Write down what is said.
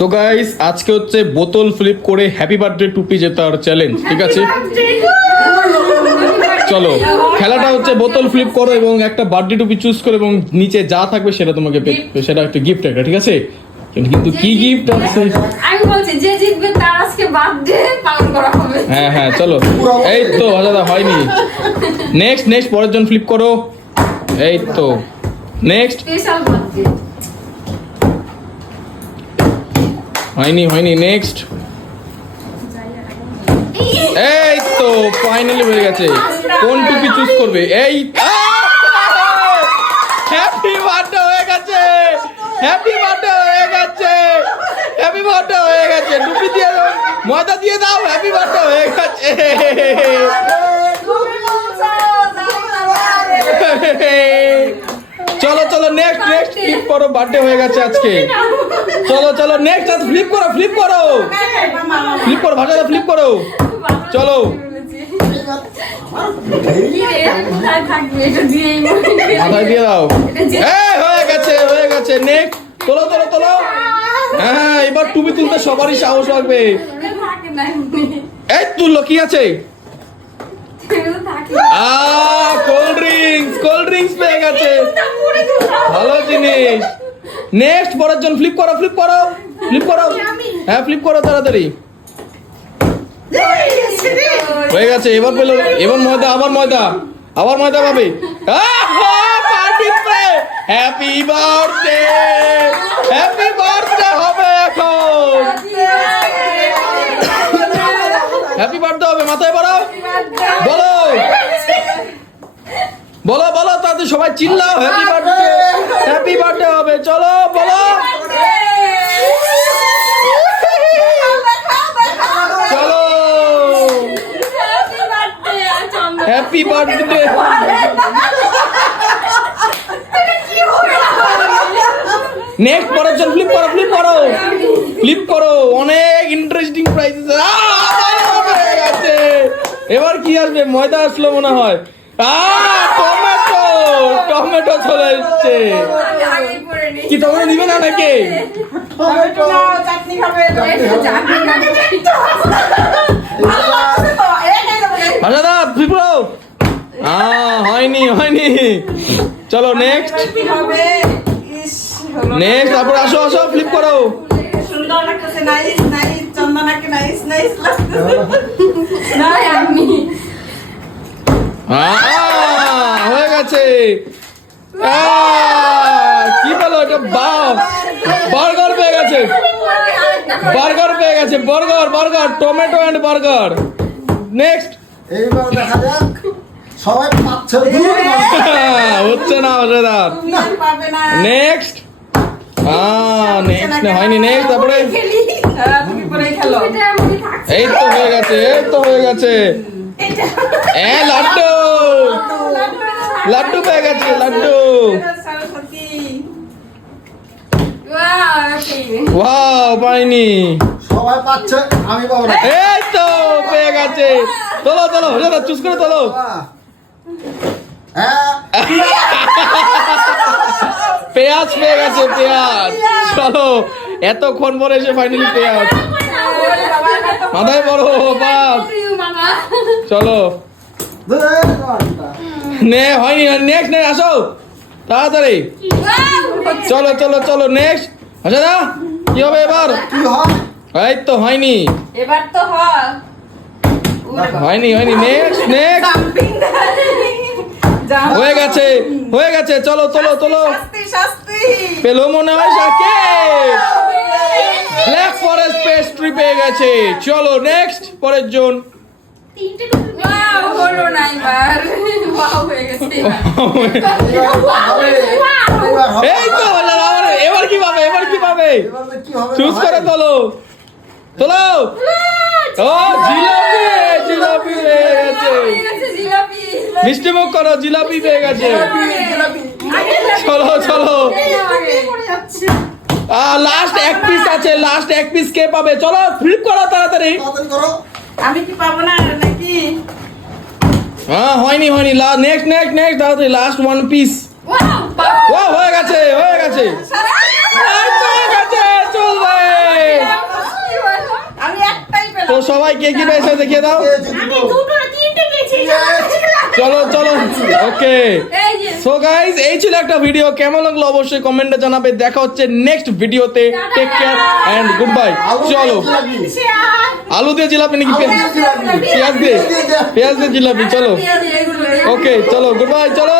তো গাইস আজকে হচ্ছে বোতল ফ্লিপ করে হ্যাপি বার্থডে টুপি জেতার চ্যালেঞ্জ, ঠিক আছে? চলো, খেলাটা হচ্ছে বোতল ফ্লিপ করো এবং একটা বার্থডে টুপি চুজ করো এবং নিচে যা থাকবে সেটা তোমাকে সেটা একটা গিফট একটা, ঠিক আছে? কিন্তু কি গিফট আছে আমি বলছি যে জিতবে তার আজকে বার্থডে পালন করা হবে। হ্যাঁ হ্যাঁ চলো, এই তো দাদা হয়নি। নেক্সট পরের জন ফ্লিপ করো। এই তো নেক্সট, স্পেশাল বার্থডে। হয়নি নেক্সট। এই তো ফাইনালি হয়ে গেছে। কোন টুপি চুজ করবে? এই হ্যাপি বার্থডে হয়ে গেছে, হ্যাপি বার্থডে হয়ে গেছে, হ্যাপি বার্থডে হয়ে গেছে। টুপি দিয়ে দাও, ময়দা দিয়ে দাও, হ্যাপি বার্থডে হয়ে গেছে। চলো চলো নেক্সট ফ্লিপ করো, বার্থডে হয়ে গেছে আজকে। চলো নেক্সট ফ্লিপ করো ভাষা ফ্লিপ করো। চলো মাথায় দিয়ে দাও। হয়ে গেছে নেক্সট। তোলো। হ্যাঁ এবার টুপি তুলতে সবারই সাহস লাগবে। এই তুললো, কি আছে? কোল্ড ড্রিঙ্কস পেয়ে গেছে, ভালো জিনিস। নেক্সট পরের জন ফ্লিপ করো। হ্যাঁ ফ্লিপ করো তাড়াতাড়ি। হয়ে গেছে, এবার পেলো, এবার ময়দা, আবার ময়দা পাবে। হ্যাপি বার্থডে হবে এখন, হ্যাপি বার্থডে হবে। মাথায় বাড়াও, বলো তাতে সবাই চিল্লাও, হ্যাপি বার্থডে হবে। চলো বলো, চলো হ্যাপি বার্থডে। নেক্সট পরের জন ফ্লিপ করো। অনেক ইন্টারেস্টিং প্রাইস আছে। এবার কি আসবে? ময়দা আসলো মনে হয়। টমেটো চলে এসছে। কি টমেটো নিবে না নাকি? দাদা ফ্লিপ করো। হয়নি। চলো নেক্সট, তারপর আসো ফ্লিপ করো। সুন্দর লাগতেছে, নাইস চন্দনাকে নাইস হয়ে গেছে। কি বলো এটা? বার্গার পেয়ে গেছে, burger tomato and burger. Next, এইবার দেখা যাক সবাই পাচ্ছে হচ্ছে না মজাদার। নেক্সট হয়নি। নেক্সট তারপরে এই তো হয়ে গেছে। লাড্ডু পেয়ে গেছে, লাড্ডু। ওয়াও পাইনি, সবাই পাচ্ছে, আমি পাবো না। এই তো পেয়ে গেছে। তোলো চুজ করে তোলো। হ্যাঁ পেঁয়াজ পেয়ে গেছে, পেঁয়াজ। চলো এতক্ষণ পরে এসে ফাইনালি পেঁয়াজ মাথায় বড় বাপ। চলো হয়নি। নেক্সট আসো তাড়াতাড়ি। চলো নেক্সট। আচ্ছা না কি হবে এবার? কি হয়? এই তো হয়নি। এবার তো হয়নি। নেক্সট হয়ে গেছে। চলো শাস্তি পেলো মনে হয় সাকে। ব্ল্যাক ফরেস্ট পেস্ট্রি পেয়ে গেছে। চলো নেক্সট পরের জন। এই তো এবার কি পাবে? চুজ করে তোলো। ও জিলাপি পেয়ে গেছে। মিষ্টি মুখ করো, জিলাপি পেয়ে গেছে। চলো লাস্ট এক পিস কে পাবে? চলো ফ্লিপ করো তাড়াতাড়ি। আমি কি পাবো না নাকি? হয়নি। নেক্সট তাড়াতাড়ি, লাস্ট ওয়ান পিস। হয়ে গেছে। চলবে। সবাই কে কি পেয়েছে দেখিয়ে দাও। আমি দুটো না তিনটে পেয়েছি চলো চলো ওকে এই যে সো গাইস এই ছিল একটা ভিডিও, কেমন লাগলো অবশ্যই কমেন্টে জানাবে। দেখা হচ্ছে নেক্সট ভিডিওতে, take care and goodbye. চলো আলু দিয়ে জিলাপি নাকি পেঁয়াজ দিয়ে জিলাপি, চলো ওকে চলো গুড বাই চলো।